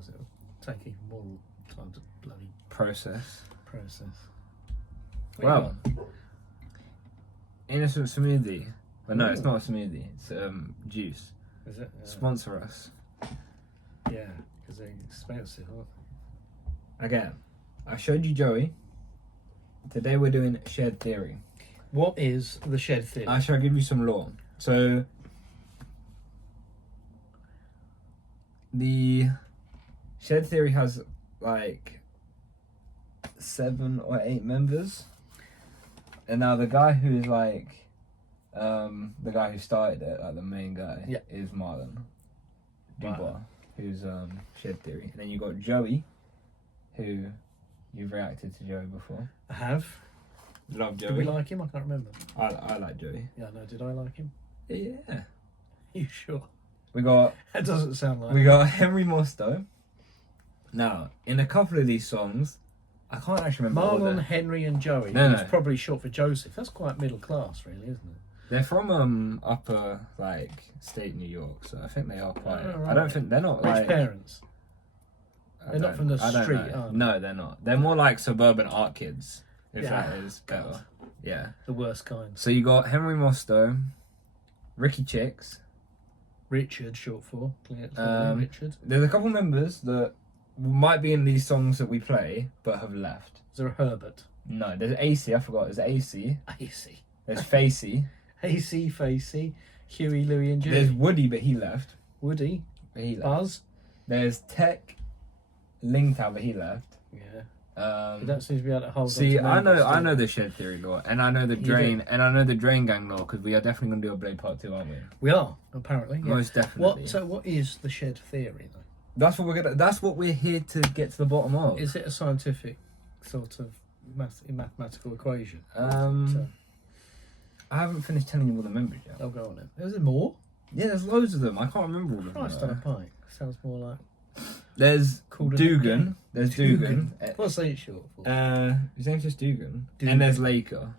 otherwise it'll take even more time to bloody process. What Well, you got? innocent smoothie. But no, it's Ooh. not a smoothie. It's juice. Is it? Sponsor us. Yeah, because they're expensive, aren't Again, I showed you Joey. Today we're doing shared theory. they? What is the shed theory? I shall give you some lore. So, the shared theory has like 7 or 8 members, and now the guy who's like, the guy who started it, like the main guy, Yeah. is Marlon Dubois, Marlon. who's shared theory. And then you got Joey, who you've reacted to Joey before. I have. Love Did Joey. we like him? I can't remember. I like Joey. Yeah, no, did I like him? Yeah. Are you sure? We got That doesn't sound like We got Henry Mosto. Now, in a couple of these songs, I can't actually remember. all Marlon, the- Henry and Joey. No, It's no. probably short for Joseph. That's quite middle class, really, isn't it? They're from upper like state New York, so I think they are quite. Oh, I don't right. think they're not Rich like. parents. I They're not don't- from the I don't street, know. are they? No, they're not. They're more like suburban art kids. If Yeah. that is better. God. Yeah. The worst kind. So you got Henry Mosto, Ricky Chicks. Richard, short for. Clearly, Richard. There's a couple members that might be in these songs that we play, but have left. Is there a Herbert? No, there's AC. I forgot. There's AC. AC. There's Facey. AC, Facey, Huey, Louie and There's Judy. Woody, but he left. Woody, But he left. Buzz. There's Tech, Lingtao, but he left. Yeah. You don't Um, seem to be able to hold see, on to I members, do you? know the Shed Theory lore, and I know the You Drain, do? and I know the Drain Gang lore because we are definitely gonna do a Blade Part 2, aren't we? We are, apparently. Yeah. Most definitely. What is the shed theory, though? That's what That's what we're here to get to the bottom of. Is it a scientific sort of mathematical equation? I haven't finished telling you all the members yet. I'll go on then. Is there more? Yeah, there's loads of them. I can't remember all of them. Christ though. on a pike. Sounds more like... There's Called an Dugan. again. There's Dugan. What's that short for? His name's just Dugan. Dugan. And there's Laker.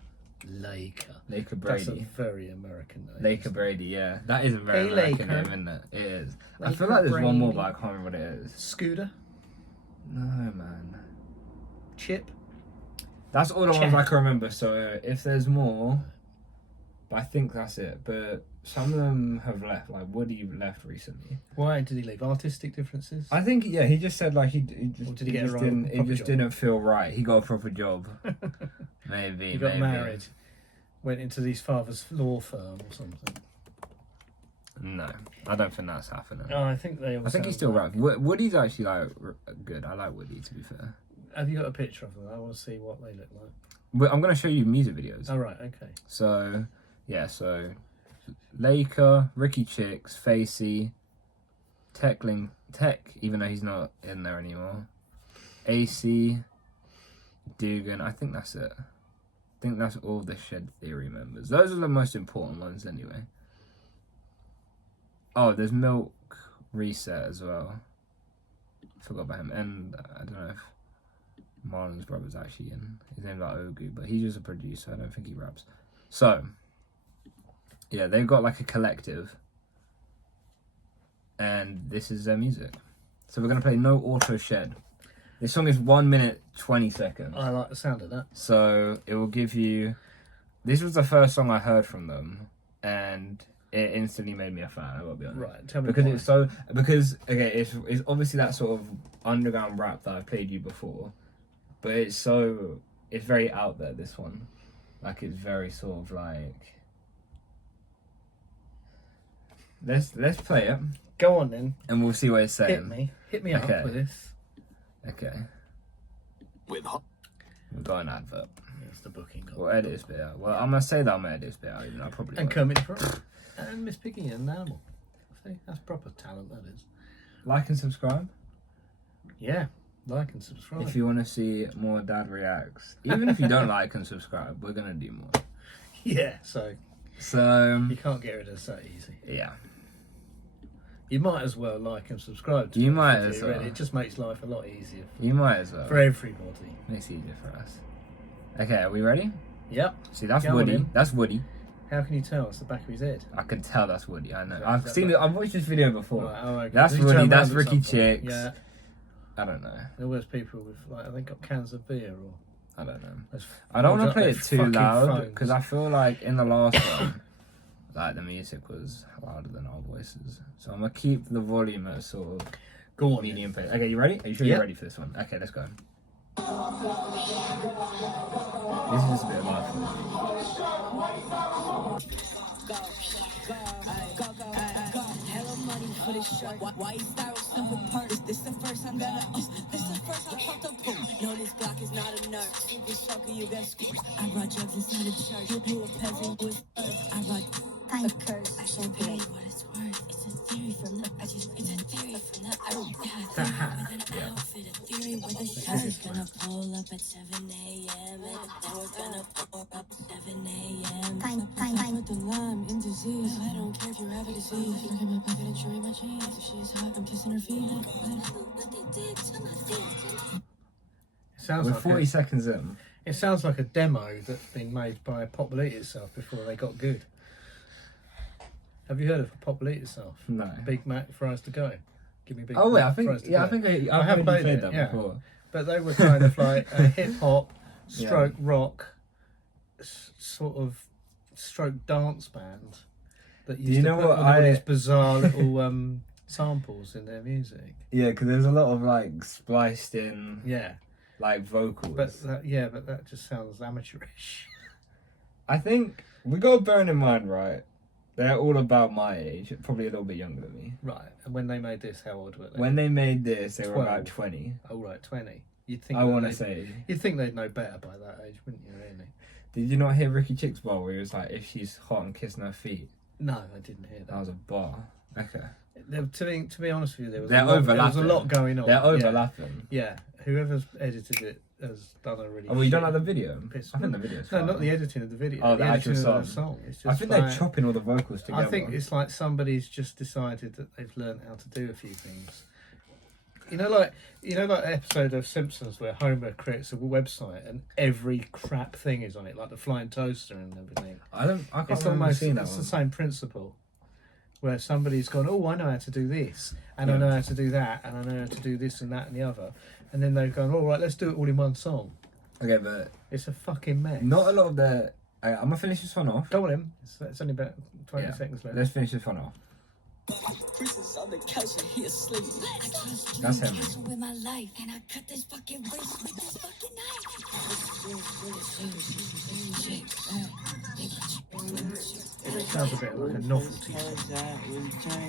Laker. Laker That's a Brady. very American name. Laker Brady, yeah. That is a very Hey, American Laker. name, isn't it? It is. I Laker feel like there's one more, Brady. but I can't remember what it is. Scooter. No, man. Chip. That's all the ones Chad. I can remember, so if there's more, but I think that's it. But some of them have left, like Woody left recently. Why did he leave? Artistic differences? I think, yeah, he just said like he just, Or did he get a just right- didn't, it proper just job? didn't feel right. He got a proper job. Maybe. He got maybe. married. Went into his father's law firm or something. No, I don't think that's happening. Oh, I think they all I think he's still sound rapping. Woody's actually like good. I like Woody, to be fair. Have you got a picture of them? I want to see what they look like. But I'm gonna show you music videos. Oh, right, okay. So, yeah, so Laker, Ricky Chicks, Facey, Tech, even though he's not in there anymore. AC, Dugan, I think that's it. I think that's all the Shed Theory members. Those are the most important ones anyway. Oh, there's Milk Reset as well. Forgot about him. And I don't know if Marlon's brother's actually in. His name's like Ogu, but he's just a producer. I don't think he raps. So, yeah, they've got like a collective. And this is their music. So we're going to play No Auto Shed. This song is 1 minute 20 seconds. I like the sound of that. So it will give you... This was the first song I heard from them. And it instantly made me a fan, I gotta be honest. Right, tell me Because why. it's so... Because, okay, it's obviously that sort of underground rap that I've played you before. But it's so... It's very out there, this one. Like, it's very sort of like... Let's play it, Go on then. and we'll see what it's saying. Hit me up Okay. with this. Okay. With We've got an advert. It's the booking. We'll edit this bit out. Well, I'm going to say that I'm going to edit this bit out, even though I probably And won't. Kermit the Frog. And Miss Piggy and an animal. See, that's proper talent, that is. Like and subscribe Yeah, like and subscribe. if you want to see more Dad Reacts. Even if you don't like and subscribe, we're going to do more. Yeah, so So, you can't get rid of us that easy. yeah. You might as well like and subscribe to You us, might if as you really- well. It just makes life a lot easier You might as well. for everybody. Makes it easier for us. Okay, are we ready? Yep. See, that's Go on Woody. then. That's Woody. How can you tell? It's the back of his head. I can tell that's Woody. I know. Is I've that seen right? it. I've watched this video before. Right, oh, okay. That's Did you Woody, turn that's round or Ricky something? Chicks. I don't know. There was people with like they got cans of beer or. I don't know. those I don't hold want up to play their it too fucking loud phones. because I feel like in the last one, like the music was louder than our voices. So I'm gonna keep the volume at a sort of Go on, medium pace. Okay, you ready? Are you sure Yeah. you're ready for this one? Okay, let's go. This is just a bit of life. Hello money for this shirt. Why you start with simple purse? This the first I'm gonna. This the first I popped up. No, this Glock is not a nurse. If it's shocking, you get screwed. I brought drugs inside a church. You a peasant with earth. I brought a curse. I should pay what it's worth. It's a theory from the. It's a theory from the. I don't got a theory with an outfit. A theory with a shirt. Gonna pull up at 7 a.m. and then we're gonna pull up at 7 a.m. Fine with the Lyme and disease. I don't care if you have a disease. Look at my pocket and show me my jeans. If she's hot, I'm kissing her feet. What they did to my feet. It sounds We're like 40 seconds in. it sounds like a demo that's been made by Pop Will Eat Itself before they got good. Have you heard of Pop Will Eat Itself? No. Big Mac fries to go. Give me Big Oh wait, Mac I think fries to yeah, go. I think I I've have heard you played played it, that yeah. before. But they were kind of like a hip hop, stroke rock, sort of stroke dance band that used you to know put what all these I- bizarre little samples in their music. Yeah, because there's a lot of like spliced in Yeah, like vocals. but that just sounds amateurish. I think we got to bear in mind, right? They're all about my age, probably a little bit younger than me. Right, and when they made this, how old were they? When they made this, they were 12. about 20. Oh right, 20. You'd think I that want to they'd- say. You'd think they'd know better by that age, wouldn't you? Really? Did you not hear Ricky Chick's bar where he was like, if she's hot and kissing her feet? No, I didn't hear That that. was a bar. Okay. To be honest with you, there was, They're a lot, there was a overlapping. lot going on. They're Yeah. overlapping. Yeah, whoever's edited it has done a really. Oh, well, you don't shit like the video? piss. I think the video's No, fine. not the editing of the video. Oh, the actual editing of song. the song. It's just I think like, they're chopping all the vocals together. I think it's like somebody's just decided that they've learned how to do a few things. You know, like episode of Simpsons where Homer creates a website and every crap thing is on it, like the flying toaster and everything. I can't It's remember almost seeing that it's one. the same principle, where somebody's gone, oh, I know how to do this, and I Yeah. know how to do that, and I know how to do this and that and the other, and then they've gone, all right, let's do it all in one song. Okay, but It's a fucking mess. not a lot of the... I'm going to finish this one off. Go on, him. It's only about 20 Yeah. seconds left. Let's finish this one off. Princess on the couch and he asleep. I just That's him. castle with my life, and I cut this fucking wrist with this fucking knife. It sounds a bit like a novelty song.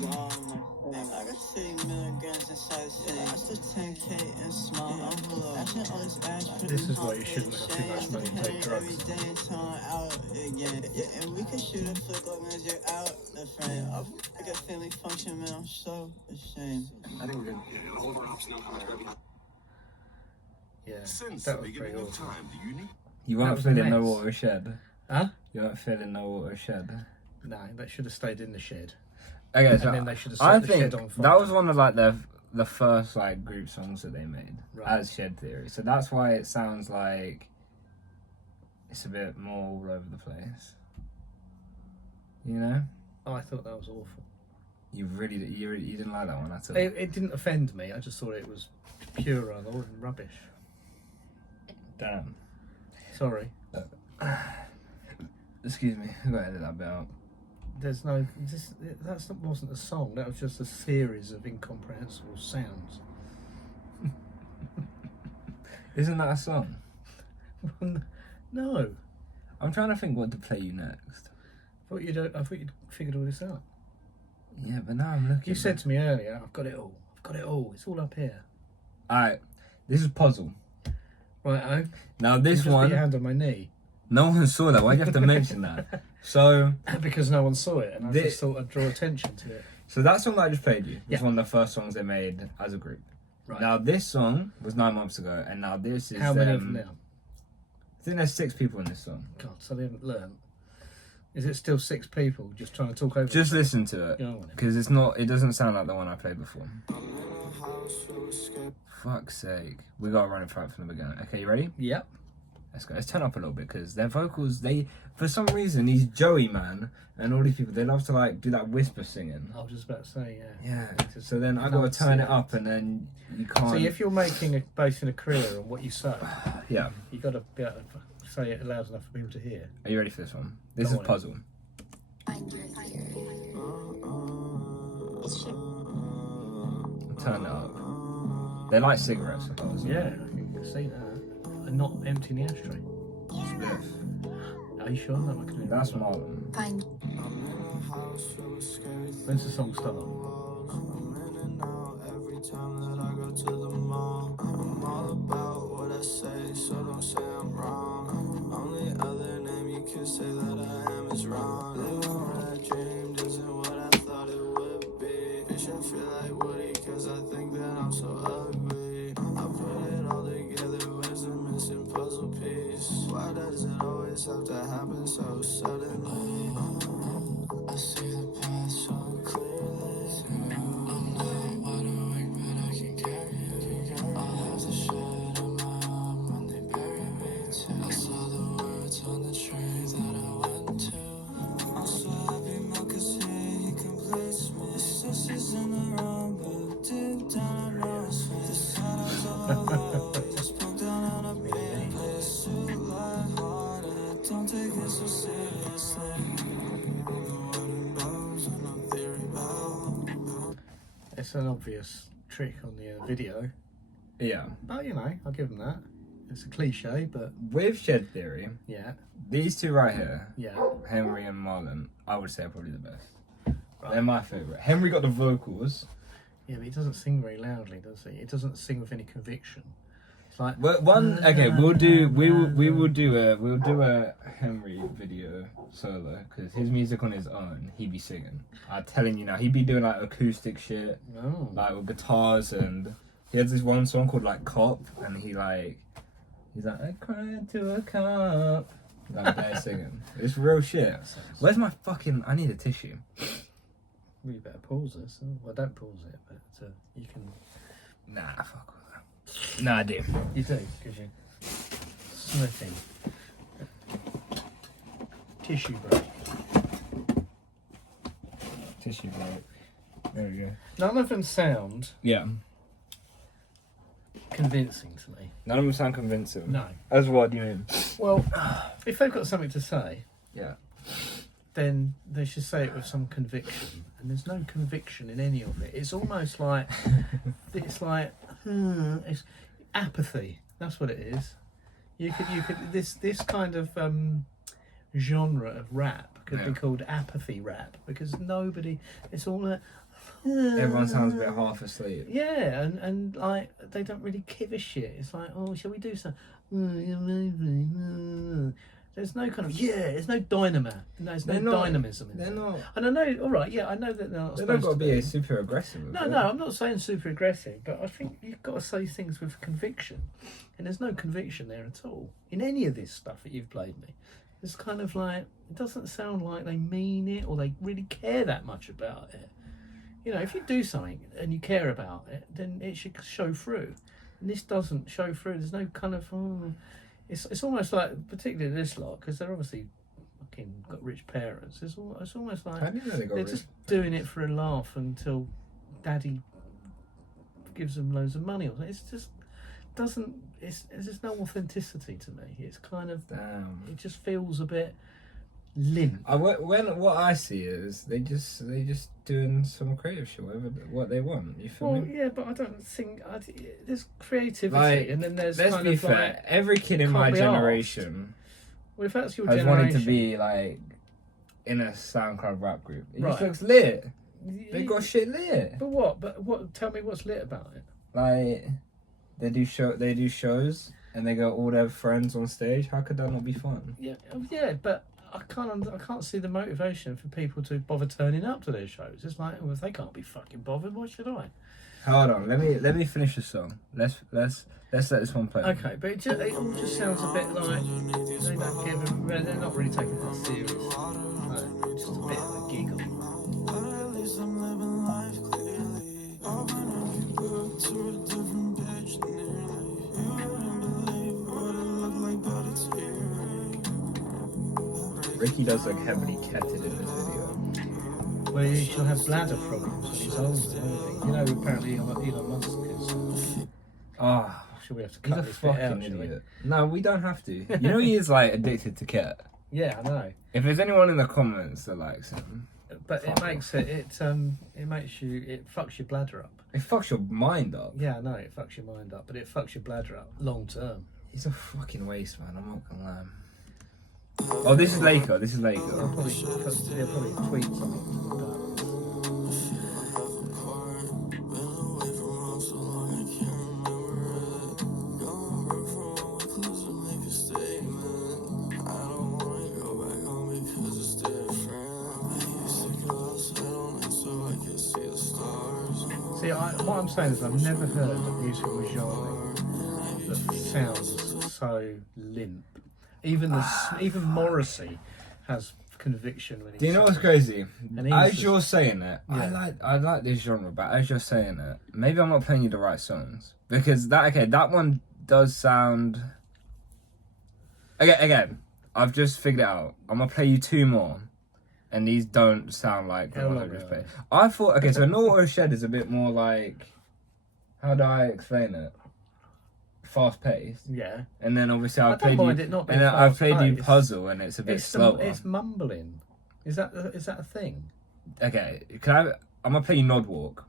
I got 30 milligrams inside the city. I still 10K and small envelope. This is why you shouldn't have too much money to take drugs. Every day and tone out again. Yeah, and we can shoot a flick long as you're out the frame. I got family function, man. I'm so ashamed. I think we're gonna hold our hopes now. How much better? Yeah, Since that the was beginning very of awesome. time, do you need? You That weren't was a feeling no mess. water shed. Huh? You weren't feeling no water shed. No, they should have stayed in the shed. Okay, And so then they should have set I the think shed on fire. that was one of like the first like group songs that they made Right. as Shed Theory. So that's why it sounds like it's a bit more all over the place. You know, Oh, I thought that was awful. you didn't like that one at all. It didn't offend me. I just thought it was pure and rubbish. Damn. Sorry. Excuse me. I gotta edit that bit out. There's no. Wasn't a song. That was just a series of incomprehensible sounds. Isn't that a song? No. I'm trying to think what to play you next. I thought you'd figured all this out. Yeah, but now I'm looking. You said to me earlier, I've got it all. I've got it all. It's all up here. Alright, this is Puzzle. Right, oh. Now this Just put one, your hand on my knee. no one saw that. Why do you have to mention that? So Because no one saw it, and I This- just thought I'd draw attention to it. that song that I just played you was Yeah. one of the first songs they made as a group. Right. Now this song was 9 months ago, and now this is How many of them now? I think there's 6 people in this song. God, so they haven't learned. Is it still 6 people just trying to talk over? Just each listen to other? it, Go on then. because it's not. It doesn't sound like the one I played before. Fuck's sake, we gotta run it right from the beginning. Okay, you ready? Yep. Let's turn up a little bit because their vocals, for some reason, these Joey man and all these people, they love to like do that whisper singing. I was just about to say, Yeah. So then I got to turn it up, and then you can't. See, if you're basing a career on what you say, Yeah. you got to be able to say it loud enough for people to hear. Are you ready for this one? This Go is on. Puzzle. Turn it up. They like cigarettes, I suppose. Yeah, I can see that. And not emptying the ashtray. Spliff. Are you sure? No, I can hear That's that. Marlon. When's the song start? Every time that I go to the mall, I'm all about what I say, so don't say I'm wrong. Only other name you can say that I am is wrong. Living what I dreamed isn't what I thought it would be. Bitch, I feel like Woody, cause I think that I'm so ugly. I put it all together, where's the missing puzzle piece? Why does it always have to happen so suddenly? I see the path so clearly. I'm not wide awake, but I can carry it. I'll have to shut in my arm when they bury me too. I saw the words on the train that I went to. I'm so happy Marcus here, he completes me. The sisters in the room, but deep down I know it's me. The shadows of love, just put down on a beat. Play a suit like harder, don't take it so seriously. It's an obvious trick on the video. Yeah. But, you know, I'll give them that. It's a cliche, but With Shed Theory, yeah, these two right here, yeah. Henry and Marlon, I would say are probably the best. Right. They're my favourite. Henry got the vocals. Yeah, but he doesn't sing very loudly, does he? He doesn't sing with any conviction. It's like, Well, we'll do a Henry video solo because his music on his own, he'd be singing. I'm telling you now, he'd be doing like acoustic shit, oh, like with guitars, and he has this one song called like Cop, and he's like, I cried to a cop, like they're singing. It's real shit. Where's my fucking? I need a tissue. we better pause this. Well, don't pause it, but you can. Nah, fuck all that. Nah, I do. You do, because you're sniffing. Tissue break. Tissue break. There we go. None of them sound Yeah. convincing to me. None of them sound convincing. No. As what do you mean? Well, if they've got something to say, Yeah. then they should say it with some conviction. And there's no conviction in any of it. It's almost like it's apathy. That's what it is. You could this kind of genre of rap could be called apathy rap because nobody. It's all like. Everyone sounds a bit half asleep. Yeah, and like they don't really give a shit. It's like, oh, shall we do something? There's no kind of there's no dynamite. There's no dynamism in They're there. not. And I know, all right, yeah, I know that they're not. They don't supposed got to to be super aggressive. No, I'm not saying super aggressive, but I think you've got to say things with conviction, and there's no conviction there at all in any of this stuff that you've played me. It's kind of like it doesn't sound like they mean it or they really care that much about it. You know, if you do something and you care about it, then it should show through. And this doesn't show through. There's no kind of. It's almost like, particularly this lot, because they're obviously fucking got rich parents. It's almost like I didn't know they got they're rich. just doing it for a laugh until Daddy gives them loads of money. It's just doesn't. It's just no authenticity to me. It's kind of. Damn. It just feels a bit limp. What I see is they just doing some creative shit, whatever what they want. You feel Well, me? yeah, but I don't think there's creativity, Like, and then there's let's kind be of fair. like. Every kid in can't my be generation Well, if that's your has generation, wanted to be like in a SoundCloud rap group. It just Right. looks lit. Y- They got shit lit. But what? But what? Tell me what's lit about it. Like they do shows and they got all their friends on stage. How could that not be fun? Yeah, but I can't see the motivation for people to bother turning up to their shows. It's like, well, if they can't be fucking bothered, why should I? Hold on, let me finish the song. Let's let this one play. Okay, but it all just sounds a bit like they don't give they're not really taking it serious. No, just a bit of a giggle. But at least I'm living life clearly. I went to a different page nearly. You wouldn't believe what it looked like, but it's Ricky does look heavily ketted in this video. Well, he'll have bladder problems when he's older, won't he? You know, apparently Elon Musk is. Ah, Should we have to he's cut a this bit out? fucking Shall we? idiot. No, we don't have to. You know he is like addicted to ket. Yeah, I know. If there's anyone in the comments that likes him, But Fuck it makes it fucks your bladder up. it fucks your mind up. Yeah, I know it fucks your mind up, but it fucks your bladder up long term. He's a fucking waste, man. I'm not gonna lie. Oh, this is Laker. This is He'll Laker. probably tweet something. See, what I'm saying is I've never heard a musical genre that sounds so limp. Even Morrissey has conviction when he Do you know sings. what's crazy? And he's As just- you're saying it, Yeah. I like this genre, but as you're saying it, maybe I'm not playing you the right songs because that one does sound. Again, I've just figured it out. I'm gonna play you two more, and these don't sound like the How ones I long just are played. I thought okay, so No Auto Shed is a bit more like, how do I explain it? Fast paced, Yeah. and then obviously I I don't played mind you, it not being and then I played you fast-paced. Puzzle, and it's a bit It's slower. it's mumbling. Is that a thing? Okay, I'm gonna play you Nod Walk.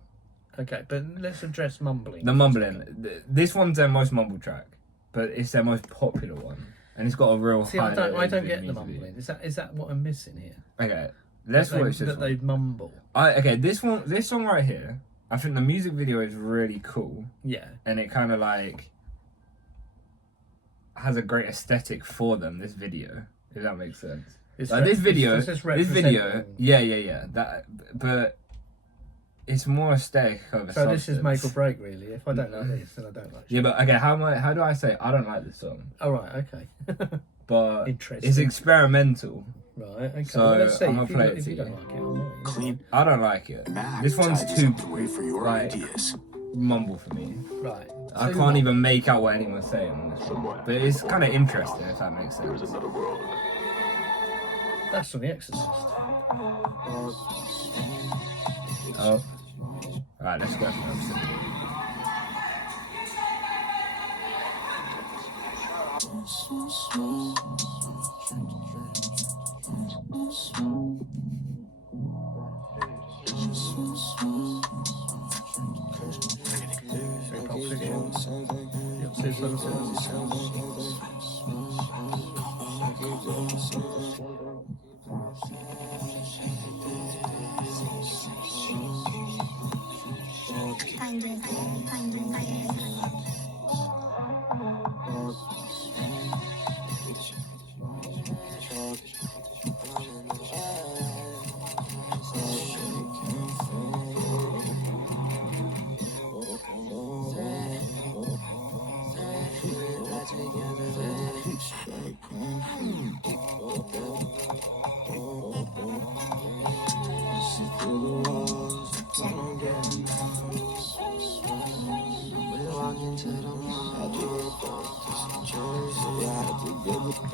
Okay, but let's address mumbling. The mumbling. This one's their most mumble track, but it's their most popular one, and it's got a real See, high. I don't rating get the music video. mumbling. Is that what I'm missing here? Okay, let's That watch this that one. they mumble. This song right here. I think the music video is really cool, Yeah. and it kind of like has a great aesthetic for them. This video, if that makes sense. It's Like this video, it's yeah. That, but it's more aesthetic over. So this is substance. make or break, really. If I don't like this, then I don't like. Yeah, but okay, how do I say I don't like this song? All right. Okay. But Interesting. it's experimental. Right. Okay. So, well, let's see. I'm gonna If you play don't- it if to you you. don't like it, I'll let you Clean I don't like it. back. This one's tidies too up the way for your like ideas. mumble for me. know. Right. I So can't even make out what anyone's saying on this one. But it's kind of interesting if that makes sense. Another world. That's from The Exorcist. Oh, alright, let's go for the episode. Very Pulp Fiction. The Exorcist episode.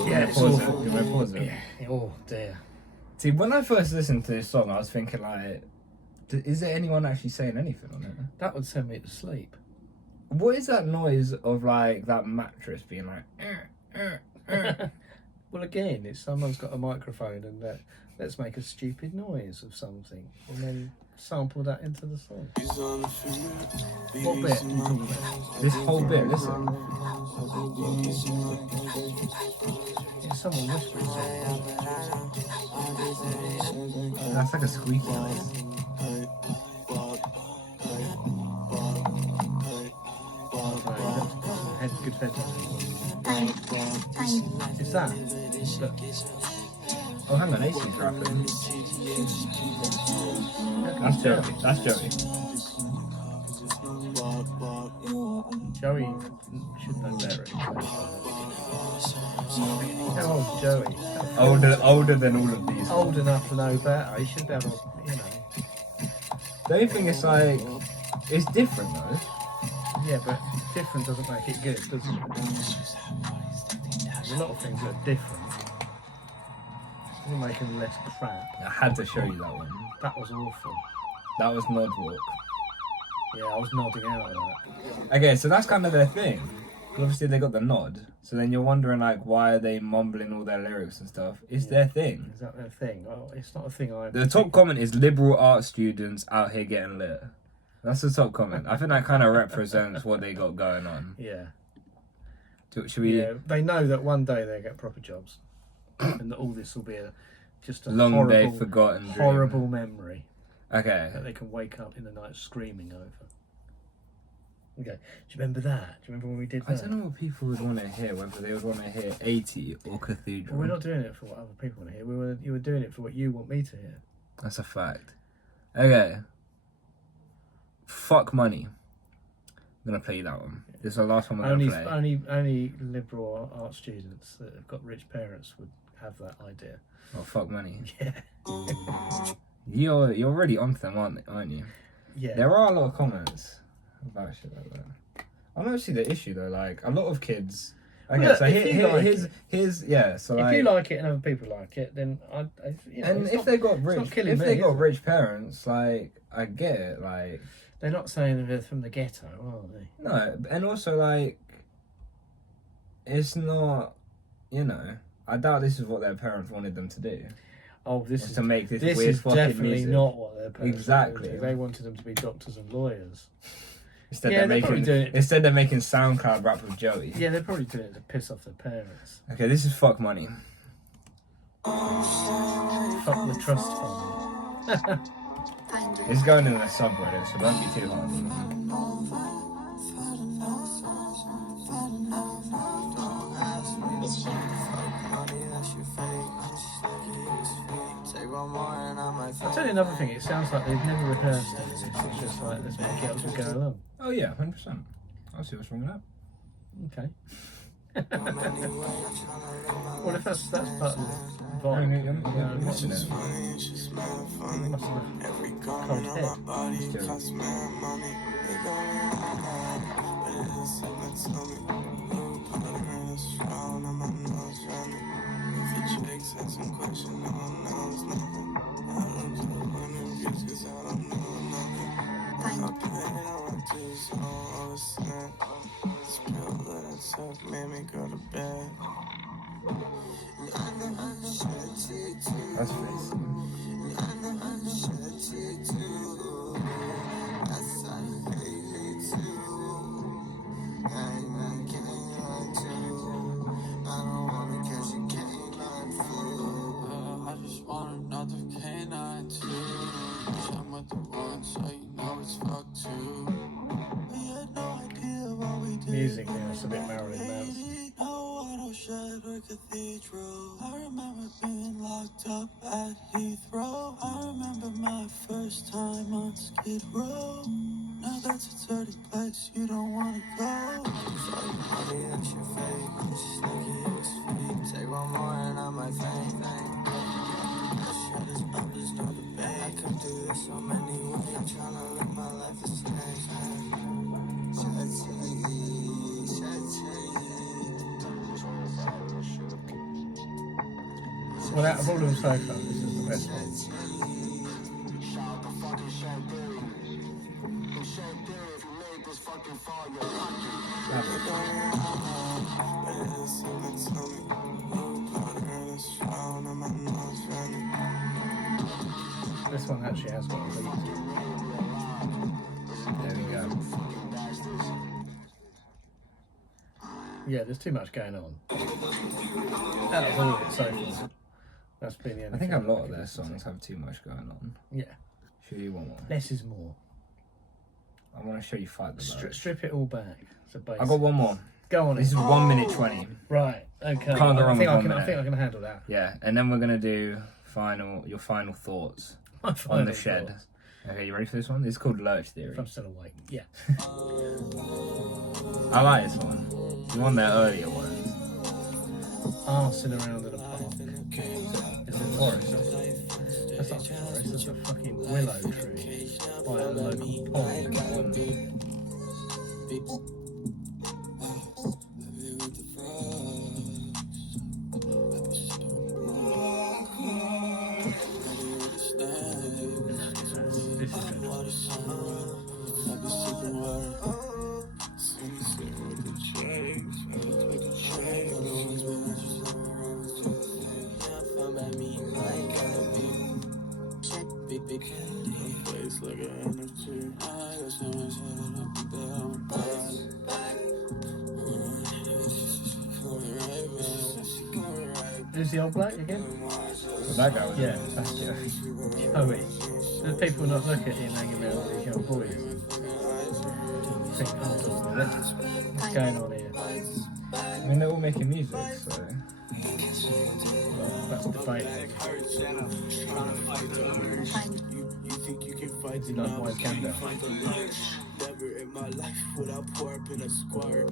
Yeah, it's Pause it. awful. You may pause it. Yeah. Oh dear. See, when I first listened to this song, I was thinking like, is there anyone actually saying anything on it? That would send me to sleep. What is that noise of like that mattress being like? Well, again, it's someone's got a microphone and let's make a stupid noise of something and then sample that into the song. What bit are you talking about? This whole bit, listen. Yeah, someone whispering something. That's like a squeaky noise. Good headphones. Is that? Look, Oh, hang on, AC's rapping. That's Joey. That's Joey. Joey should know better. How old's Joey? Older than all of these. Old enough to know better. He should be able to, you know. The only thing is like, it's different though. Yeah, but different doesn't make it good, does it? There's a lot of things that are different. You're making less crap. I had to show you that one. That was awful. That was Nod Walk. Yeah, I was nodding out at that. Okay, so that's kind of their thing. Obviously, they got the nod. So then you're wondering, like, why are they mumbling all their lyrics and stuff? It's their thing. Is that their thing? Oh, it's not a thing I... The top comment is liberal art students out here getting lit. That's the top comment. I think that kind of represents what they got going on. Yeah. Should we... Yeah, they know that one day they'll get proper jobs. And that all this will be just a Long horrible, day, forgotten dream. horrible memory Okay. that they can wake up in the night screaming over. Okay. Do you remember that? Do you remember when we did that? I don't know what people would want to hear, whether they would want to hear 80 or Cathedral. Well, we're not doing it for what other people want to hear. You were doing it for what you want me to hear. That's a fact. Okay. Fuck money. I'm going to play you that one. This is the last one we're going to play. Only liberal art students that have got rich parents would have that idea. Oh, fuck money. Yeah. You're already onto them, aren't you? Yeah. There are a lot of comments about shit like that. I don't see the issue though. Like a lot of kids. Okay, Look, so here's yeah. So if you like it and other people like it, then you know, and it's if not- they got it's rich, not killing if me, they got is it? rich parents, like I get it. Like They're not saying they're from the ghetto, are they? no, and also like it's not. You know, I doubt this is what their parents wanted them to do. Oh, this Was is to make this this weird is fucking definitely music. not what their parents Exactly. wanted. They wanted them to be doctors and lawyers. Instead Yeah, they're probably doing it. Instead they're making SoundCloud rap with Joey. Yeah, they're probably doing it to piss off their parents. Okay, this is fuck money. Fuck the trust fund. It's going in the subreddit, so don't be too hard. I'll tell you another thing, it sounds like they've never rehearsed any of this. It's just like, let's make it up as we go along. Oh yeah, 100%. I'll see what's wrong with that. Okay. Well, if that's part of the vibe, You're missing it. it must have cold head. Let's do it. That's face. I just want another canine too. I'm with the one, so you know it's fucked too. We had no idea what we did. Music now, it's a bit Marilyn Manson. No watershed or cathedral. I remember being locked up at Heathrow. I remember my first time on Skid Row. Now that's a dirty place you don't wanna go. Fuck money, that shit fake. Sneaky XP. Take one more and I might faint. That shit is bubbles, no debate. I could do this so many ways. I'm tryna live my life the same. Well, out of all of them so far, this is the best one. This one actually has got a beat. There we go. Yeah, there's too much going on. Out of all of it so far, that's been the only I think thing a lot I of could their listen to. songs have too much going on. Yeah, Show you one more. less is more. I want to show you Fight the Birds. Strip it all back. So I got one more. Go on. This is 1 minute 20. Right. Okay. Can't go wrong I with think 1 I minute. think I can handle that. Yeah, and then we're gonna do your final thoughts My on final the shed. thoughts. Okay, you ready for this one? This is called Lurch Theory. If I'm still awake. Yeah. I like this one. The one there earlier was. Arsing around in a park. It's a forest. That's not a forest. That's a fucking willow tree by a local pond. Face like an NFT. I got so much head up to down. Who's the old bloke again? That guy was Yeah. that's Joey. Joey. Do people not look at him hanging around with these young boys and think, hold on a minute, what's going on here? I mean, they're all making music, so Well, that's debatable. You think you can fight Is he like White Gandalf? Never in my life would I pour up in a square.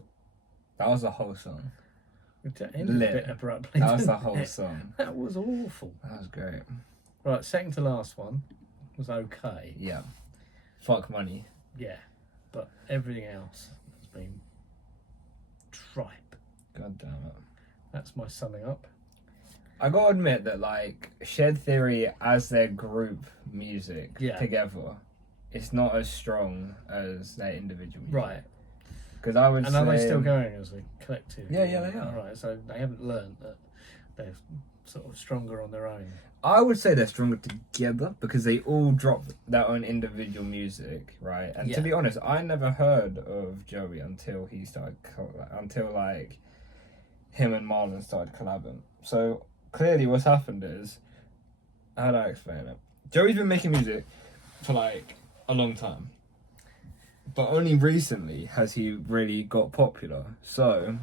that was the whole song. It ended a Lit. bit abruptly. That was the didn't whole it? song. That was awful. That was great. Right, second to last one was okay. Yeah. Fuck money. Yeah, but everything else has been tripe. God damn it. That's my summing up. I gotta admit that, like, Shed Theory as their group music Yeah. together, it's not as strong as their individual music. Right. Because I would And say... are they still going as a collective? Yeah, yeah, they are. Right, so they haven't learned that they're sort of stronger on their own. I would say they're stronger together because they all drop their own individual music, right? And Yeah. to be honest, I never heard of Joey until he started, until like him and Marlon started collabing. So clearly, what's happened is, how do I explain it? Joey's been making music for like a long time, but only recently has he really got popular. So,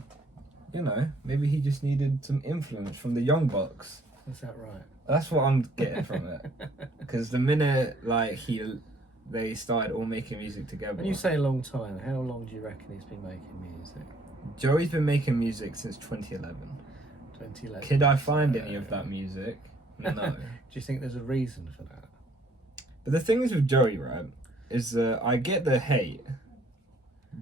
you know, maybe he just needed some influence from the Young Bucks. Is that right? That's what I'm getting from it. Because the minute like they started all making music together. When you say a long time, how long do you reckon he's been making music? Joey's been making music since 2011. 2011. Could I find any of that music? No. Do you think there's a reason for that? But the thing is with Joey, right, is that I get the hate,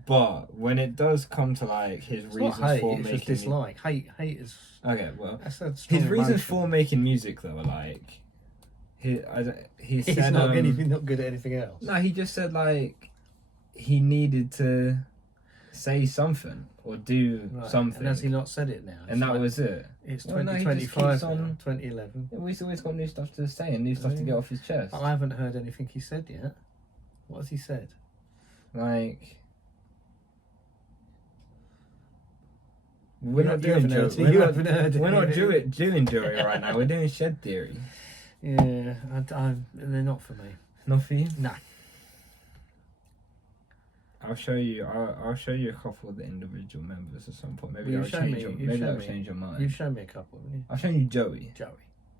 but when it does come to like his It's reasons not hate, for it's making just dislike. Hate is... Okay, well, That's a strong his reasons emotion. for making music though are like he He's said not anything, not good at anything else. no, he just said like he needed to say something or do Right. something, And has he not said it now? and that was it. It's Well, no, he just 2025 keeps now, on- 2011. Yeah, he's always got new stuff to say and new stuff to get off his chest. I haven't heard anything he said yet. What has he said? Like, we're not You haven't doing heard Joey. it. You haven't heard it. We're not doing Joey right now. We're doing Shed Theory. Yeah, they're not for me. Not for you. No. I'll show you. I'll show you a couple of the individual members at some point. Maybe Well, I'll you've shown change me- your. you've Maybe shown I'll me- change your mind. You've shown me a couple, haven't you? I'll show you Joey, Joey.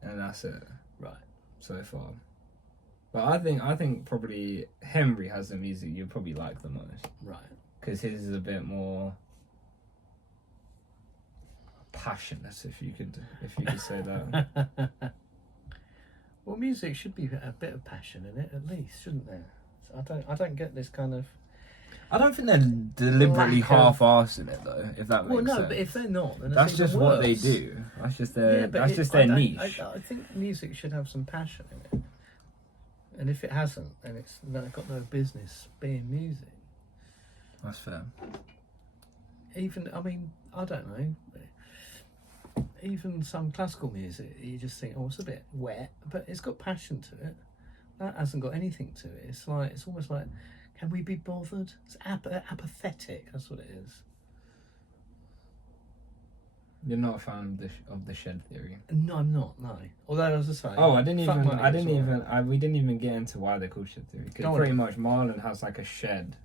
and that's it Right. so far. But I think probably Henry has the music you probably like the most Right. because his is a bit more passionate, if you could say that. Well, music should be a bit of passion in it, at least, shouldn't there? So I don't get this kind of. I don't think they're deliberately Lack of- half-assing it though. If that makes Well, no, sense. but if they're not, then That's it's even just what they worse. do. That's just their. but that's it- just I their don't- niche. I think music should have some passion in it, and if it hasn't, then it's got no business being music. That's fair. Even, I mean, I don't know. Even some classical music, you just think, oh, it's a bit wet, but it's got passion to it. That hasn't got anything to it. It's like, it's almost like, can we be bothered? It's apathetic. That's what it is. You're not a fan of the Shed Theory. No, I'm not. No. Although, as I say, Oh, I didn't Fuck even. Money I was didn't alright. even. We didn't even get into why they're called Shed Theory. Go Because on. pretty much Marlon has like a shed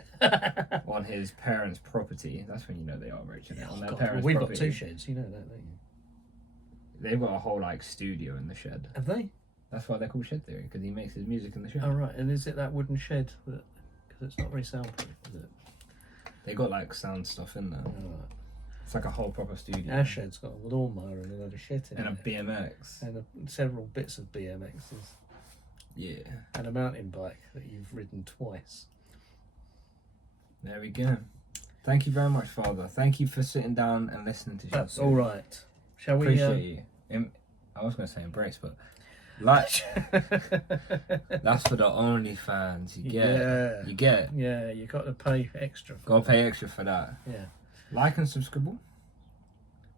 on his parents' property. That's when you know they are rich. Isn't it? Oh, On their God, parents' we've got property. 2 sheds. You know that, don't you? They've got a whole like studio in the shed. Have they? That's why they're called Shed Theory because he makes his music in the shed. Oh, right. And is it that wooden shed that? Because it's not very soundproof, is it? They got like sound stuff in there. Oh, right. It's like a whole proper studio. Our shed's got a lawnmower and a load of shit in And a it. BMX. And several bits of BMXs. Yeah. And a mountain bike that you've ridden twice. There we go. Thank you very much, Father. Thank you for sitting down and listening to Shed That's Theory. all right. Shall we? Appreciate you. I was going to say embrace, but like that's for the OnlyFans. You get Yeah. it. You get it. Yeah, you got to pay extra. For Gotta pay extra for that. Yeah. Like and subscribe.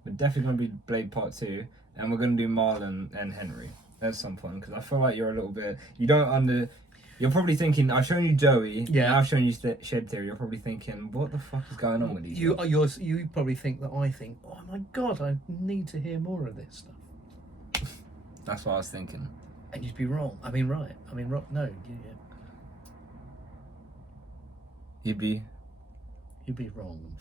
We're definitely going to be Blade Part 2, and we're going to do Marlon and Henry. at some point because I feel like you're a little bit. You don't under. You're probably thinking, I've shown you Joey. Yeah. Now I've shown you Shed Theory. You're probably thinking, what the fuck is going on with these? guys? You probably think that I think, oh my god, I need to hear more of this stuff. That's what I was thinking. And you'd be wrong. I mean, right. I mean, no, You'd be. you'd be wrong.